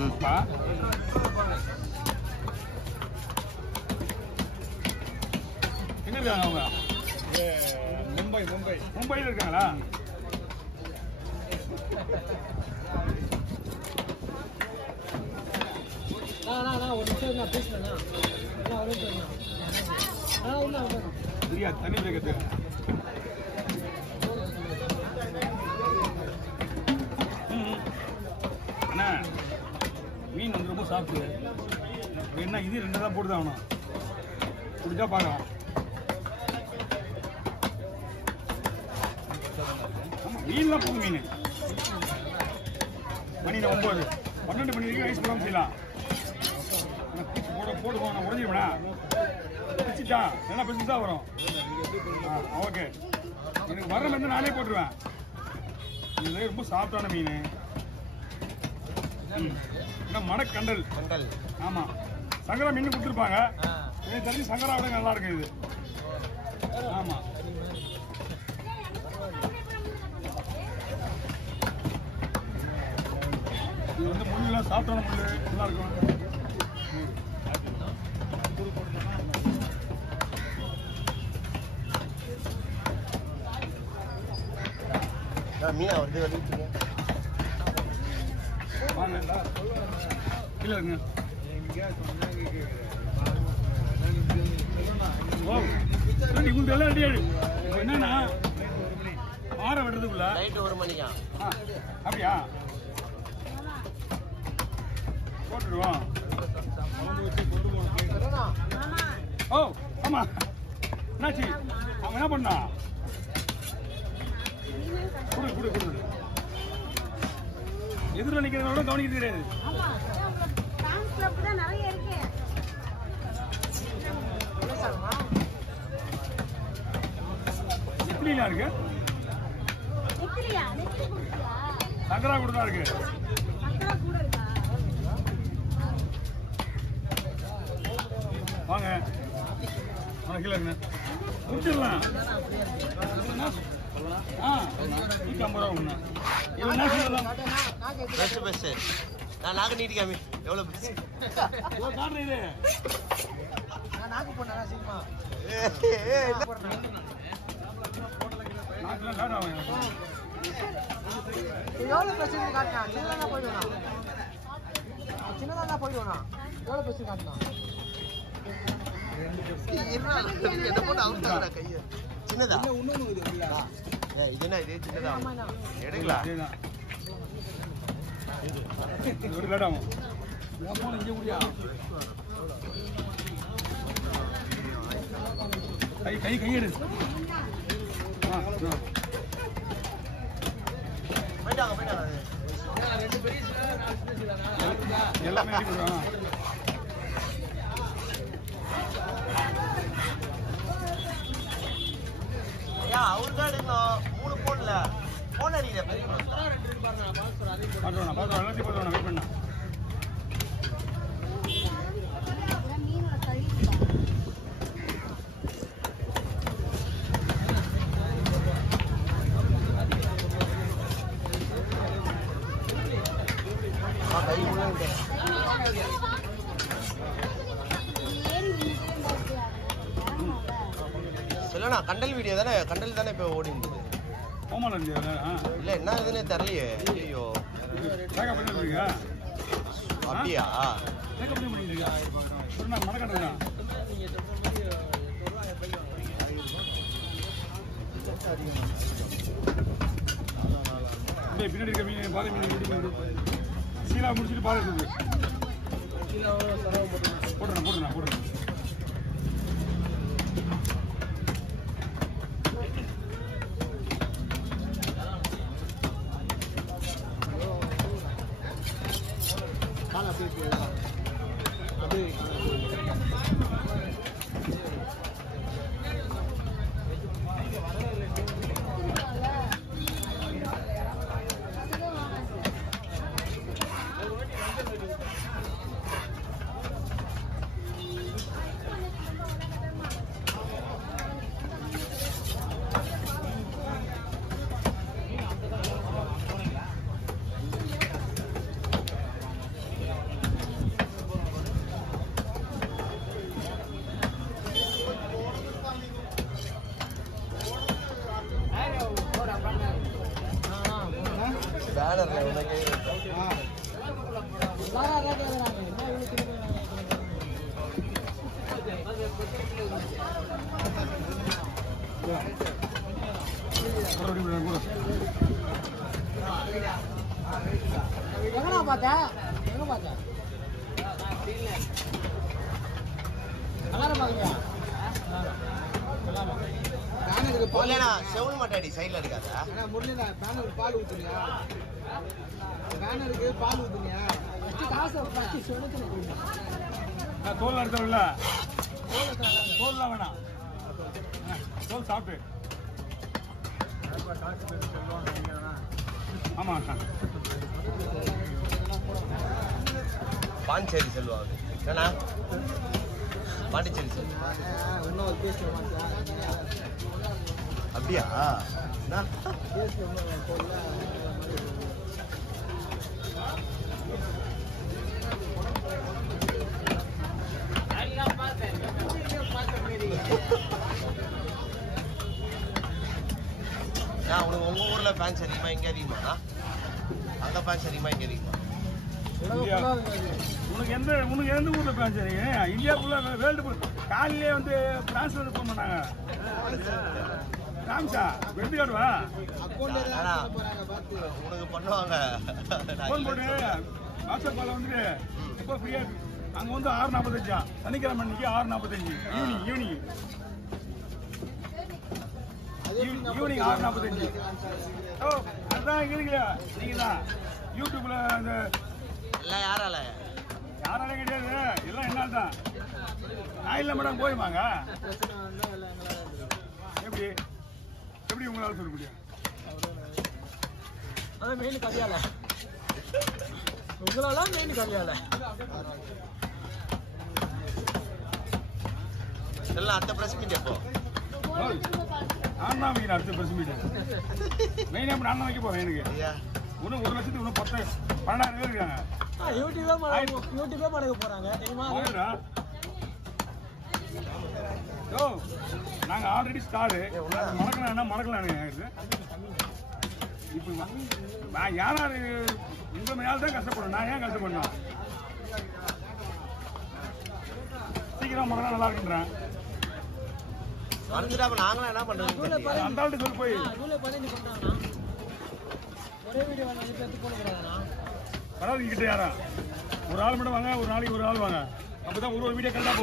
எங்க இருக்காங்க அவங்க? மும்பையில் இருக்காங்களா? தண்ணி பிரேக்கத்து அண்ணா மீன் வந்து ரொம்ப சாப்பிட்டு என்ன இது 2 தான் போட்டு தான் ஆகணும். குடிச்சா பார்க்கலாம். ஆமாம் மீன்லாம் புது மீன். மணி 9 12 மணி வரைக்கும் ரைஸ் போடாமல் செய்யலாம். போடுவோம் நான் உடஞ்சிடுவேண்ணா பிச்சுட்டா என்ன பிச்சு தான் வரும். ஓகே எனக்கு வர வந்து நானே போட்டுருவேன். இது ரொம்ப சாஃப்டான மீன். என்ன மடக்கண்டல் கண்டல். ஆமாம் சங்கரா மீன் கொடுத்துருப்பாங்க. எனக்கு தெரிஞ்சு சங்கரா விட நல்லா இருக்கு இது. ஆமாம் இது வந்து முள்ளெல்லாம் சாஃப்டான முள் நல்லா இருக்கும். மீனா வந்து வெளியிட்டு கீழே இருக்குங்க. உங்களுக்கு எல்லாம் ரெடி ஆயிடு. என்னன்னா ஆற விடுறதுக்குள்ள நைட்டு 1 மணிக்கா? அப்படியா போட்டுடுவோம். ஓ ஆமா என்னாச்சு? அவன் என்ன பண்ணா? குடு குடு குடு. எதிரில் நிற்கிறத கவனிக்கிறது கிடையாது. எப்படிலாம் இருக்கு? சங்கரா கூட தான் இருக்கு. வாங்க கீழே இருங்க முடிச்சிடலாம். 150 ரூபா ஒண்ணு. என்ன சொல்லலாம்? பெஸ்ட் நான் நாக்கு நீட்டி காமி. எவ்வளோ பெஸ்ட் காட்டுறேன் இது. நான் நாக்கு போட்டேன் சீமா. நாக்குலாம் காட்டுறாங்க. எவ்வளோ பெஸ்ட் காட்டினா? சின்னதாக போயிடுவேண்ணா. சின்னதாக போயிடுவேண்ணா. எவ்வளோ பெஸ்ட் காட்டினா? என்ன போட்டு அவுட்டாங்க கையை. சின்னதா இது என்ன? இது சின்னதா எடுக்கலாம். ஒரு லேட்டாகும். இங்கே முடியா கை கை கையெடு. எல்லாமே ரெடி பண்ணுவாங்க. அவருக்கா எடுக்கணும். 3 போன்ல போன் அடிக்கிற பெரிய பாத்துறோம் பாத்துறோம் எல்லாத்தையும் பாத்துறோம். வெயிட் பண்ணா சொல்லணா. கண்டல் வீடியோ தானே? கண்டல் தானே இப்போ ஓடி இருந்தது. கோமால இருந்தியா? இல்லை என்ன இதுன்னு தெரியலையே. ஐயோ மேக்கப் பண்ணிட்டு இருக்கா? அப்படியா? மேக்கப் பண்ணிட்டு இருக்கா? சொன்னா மடக்கட்டா. பின்னாடி இருக்க மீன் பாதை மீன் சீலா முடிச்சுட்டு பாதை இருக்குது. போட்டுறேன் போட்டுறேன் போட்டுறேன். எங்கடா பார்த்தா எங்க பார்த்தா எல்லாரும் பாக்கலையா பேனருக்கு போலனா செவுல் மாட்டாடி சைடுல இருக்காதா அண்ணா முரளினா பேனருக்கு பால் ஊத்துறியா பேனருக்கு பால் ஊத்துறியா காசு ஃபர்ஸ்ட் சொல்லுங்க தோல் எடுத்தவல்ல தோல்லாம் வேணாம் தோல் சாப்பிட்டு ஆமா பாண்டிச்சேரி செல்வாங்க என்னண்ணா பாண்டிச்சேரி செல்வா இன்னும் பேச மாட்டேன் அப்படியா உனக்கு உங்க ஊர்ல ஃபேன்ஸ் அதிகமா இங்க அதிகமாண்ணா அங்க ஃபேன்ஸ் அதிகமா இங்க அதிகமா உனக்கு எந்த ஊர்ல பிரான்ஸ் இந்தியாவுக்குள்ள வேர்ல்டு காலையிலே வந்து பிரான்ஸ்ல இருந்து போன் பண்ணாங்க ராம்சா எப்படி காட்டுவா உனக்கு பண்ணுவாங்க போன் போட்டு வாட்ஸ்அப் கால வந்துட்டு எப்போ ஃப்ரீயா அங்க வந்து 6:45 சனிக்கிழமை அன்னைக்கு 6:45 ஈவினிங் 6:45 ஓ அதுதான் இருக்கீங்களா நீங்க தான் யூடியூப்ல அந்த எல்லாம் யாரால கிடையாது எல்லாம் என்னால் தான் நான் இல்லை மேடம் போயிடுவாங்க எப்படி உங்களால் சொல்ல முடியும் அதான் மெயின் கல்யாண உங்களால மெயின் கல்யாண எல்லாம் அடுத்த பிரஸ் மீட் எப்போ நான் தான் வைக்கிறேன் அடுத்த பிரஸ் மீட் மெயின் எப்படி நான் தான் வைக்க போறேன் எனக்கு இன்னும் 1 லட்சத்துக்கு இன்னும் 12,000 பேர் இருக்காங்க யூடியூபே பண்ண போறாங்க தெரியுமா யோ நாங்க ஆல்ரெடி ஸ்டாரு மறக்கலாம் இப்போ நான் யாராரு இந்த மேல தான் கஷ்டப்படும் நான் ஏன் கஷ்டப்படணும் சீக்கிரம் மறக்கலாம் நல்லா இருக்குன்றேன் நாங்களும் என்ன பண்றோம் அந்த ஆள்கிட்ட சொல்லி போய் ஒரே வீடியோ போடக்கூடாதுண்ணா பரவாயில்ல கிட்ட யாரா ஒரு ஆள் மட்டும் வாங்க ஒரு நாளைக்கு ஒரு ஆள் வாங்க அப்பதான் ஒரு வீடியோ கரெக்டாக